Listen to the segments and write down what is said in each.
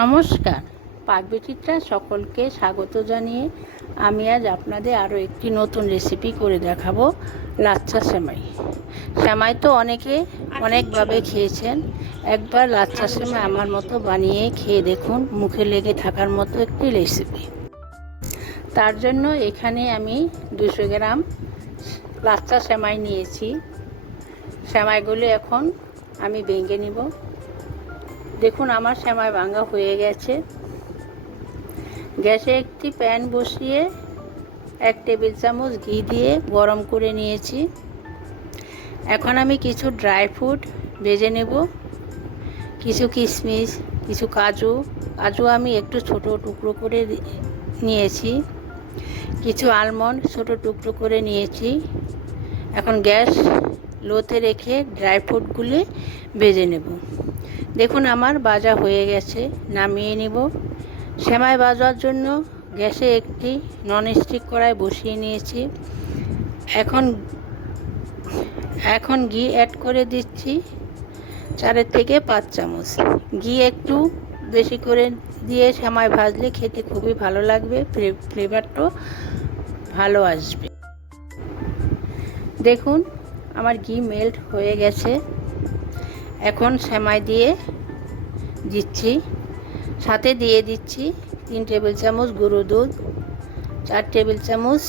নমস্কার, পাকবিচিত্রা সকলকে স্বাগত জানিয়ে আমি আজ আপনাদের আরও একটি নতুন রেসিপি করে দেখাবো, লাচ্ছা সেমাই। সেমাই তো অনেকে অনেকভাবে খেয়েছেন, একবার লাচ্ছা সেমাই আমার মতো বানিয়ে খেয়ে দেখুন, মুখে লেগে থাকার মতো একটি রেসিপি। তার জন্য এখানে আমি 200 গ্রাম লাচ্ছা সেমাই নিয়েছি। সেমাইগুলো এখন আমি ভেঙে নিব। দেখুন আমার সেমাই ভাঙা হয়ে গেছে। গ্যাসে একটি প্যান বসিয়ে 1 টেবিল চামচ ঘি দিয়ে গরম করে নিয়েছি। এখন আমি কিছু ড্রাই ফ্রুট ভেজে নেব। কিছু কিশমিশ, কিছু কাজু আমি একটু ছোট টুকরো করে নিয়েছি। কিছু আলমন্ড ছোট টুকরো করে নিয়েছি। এখন গ্যাস লোতে রেখে ড্রাই ফ্রুটগুলি ভেজে নেব। দেখুন আমার ভাজা হয়ে গেছে, নামিয়ে নিব। সেমাই ভাজার জন্য গ্যাসে একটি ননস্টিক কড়াই বসিয়ে নিয়েছি। এখন ঘি অ্যাড করে দিচ্ছি 4 থেকে 5 চামচ। ঘি একটু বেশি করে দিয়ে সেমাই ভাজলে খেতে খুবই ভালো লাগবে, ফ্লেভারটাও ভালো আসবে। দেখুন আমার ঘি মেল্ট হয়ে গেছে। এখন সেমাই দিয়ে দিচ্ছি, সাথে দিয়ে দিচ্ছি 3 টেবিল চামচ গুঁড়ো দুধ, 4 টেবিল চামচ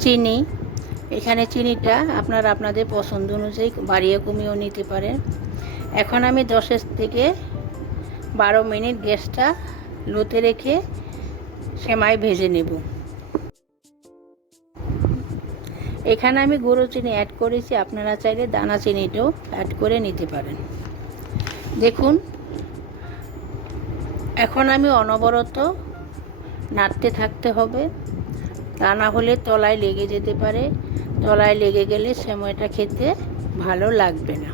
চিনি। এখানে চিনিটা আপনারা আপনাদের পছন্দ অনুযায়ী বাড়িয়ে কমিয়েও নিতে পারেন। এখন আমি 10 থেকে 12 মিনিট গ্যাসটা লোতে রেখে সেমাই ভেজে নেব। এখানে আমি গুঁড়ো চিনি অ্যাড করেছি, আপনারা চাইলে দানা চিনিটাও অ্যাড করে নিতে পারেন। দেখুন এখন আমি অনবরত নাড়তে থাকতে হবে, তা না হলে তলায় লেগে যেতে পারে। তলায় লেগে গেলে সেমাইটা খেতে ভালো লাগবে না।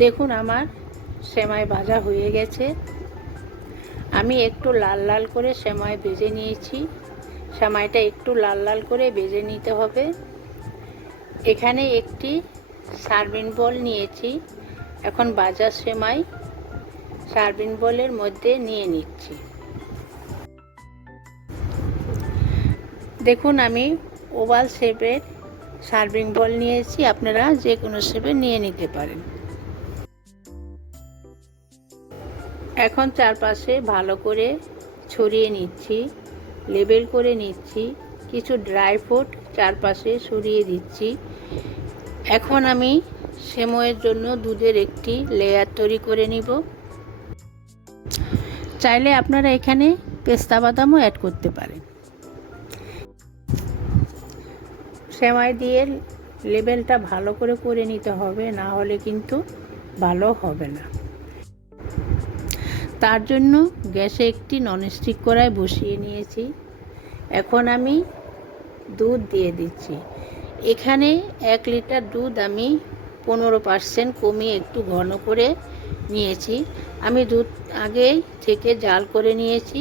দেখুন আমার সেমাই ভাজা হয়ে গেছে। আমি একটু লাল লাল করে সেমাই ভেজে নিয়েছি। সেমাইটা একটু লাল লাল করে ভেজে নিতে হবে। এখানে একটি সার্ভিং বোল নিয়েছি। এখন ভাজা সেমাই সার্ভিং বোলের মধ্যে নিয়ে নিচ্ছি। দেখুন আমি ওভাল শেপের সার্ভিং বোল নিয়েছি, আপনারা যে কোনো শেপে নিয়ে নিতে পারেন। এখন চারপাশে ভালো করে ছড়িয়ে নিচ্ছি, লেবেল করে নিচ্ছি। কিছু ড্রাই ফ্রুট চারপাশে ছড়িয়ে দিচ্ছি। এখন আমি সেমাইয়ের জন্য দুধের একটি লেয়ার তৈরি করে নিব। চাইলে আপনারা এখানে পেস্তা বাদামও অ্যাড করতে পারেন। সেমাই দিয়ে লেবেলটা ভালো করে নিতে হবে, না হলে কিন্তু ভালো হবে না। তার জন্য গ্যাসে একটি ননস্টিক কড়াই বসিয়ে নিয়েছি। এখন আমি দুধ দিয়ে দিচ্ছি। এখানে 1 লিটার দুধ আমি 15% কমিয়ে একটু ঘন করে নিয়েছি। আমি দুধ আগে থেকে জাল করে নিয়েছি।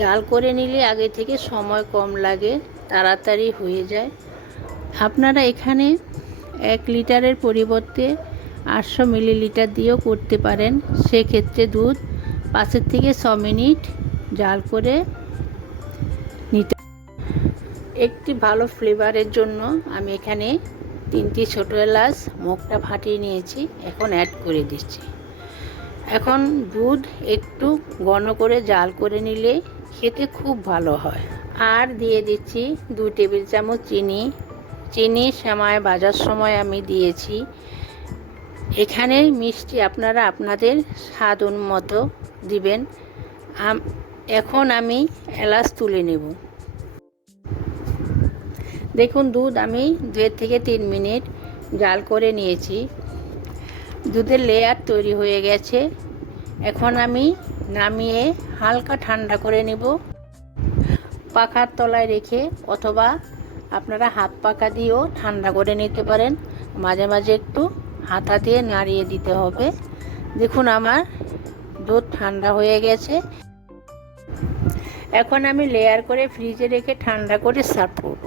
জাল করে নিলে আগে থেকে সময় কম লাগে, তাড়াতাড়ি হয়ে যায়। আপনারা এখানে 1 লিটারের পরিবর্তে 800 মিলিলিটার দিয়েও করতে পারেন। সেক্ষেত্রে দুধ 5 থেকে 6 মিনিট জাল করে নিতে। একটি ভালো ফ্লেভারের জন্য আমি এখানে 3টি ছোটো এলাচ মুখটা ফাটিয়ে নিয়েছি, এখন অ্যাড করে দিচ্ছি। এখন দুধ একটু ঘন করে জাল করে নিলে খেতে খুব ভালো হয়। আর দিয়ে দিচ্ছি 2 টেবিল চামচ চিনি সেমাই ভাজার সময় আমি দিয়েছি। এখানে মিষ্টি আপনারা আপনাদের স্বাদ অনুমতো দিবেন। এখন আমি এলাচ তুলে নেব। দেখুন দুধ আমি 2 থেকে 3 মিনিট জাল করে নিয়েছি। দুধের লেয়ার তৈরি হয়ে গেছে। এখন আমি নামিয়ে হালকা ঠান্ডা করে নেব। পাখার তলায় রেখে অথবা আপনারা হাত পাখা দিয়েও ঠান্ডা করে নিতে পারেন। মাঝে মাঝে একটু হাতা দিয়ে নাড়িয়ে দিতে হবে। দেখুন আমার দুধ ঠান্ডা হয়ে গেছে। এখন আমি লেয়ার করে ফ্রিজে রেখে ঠান্ডা করে সার্ভ করব।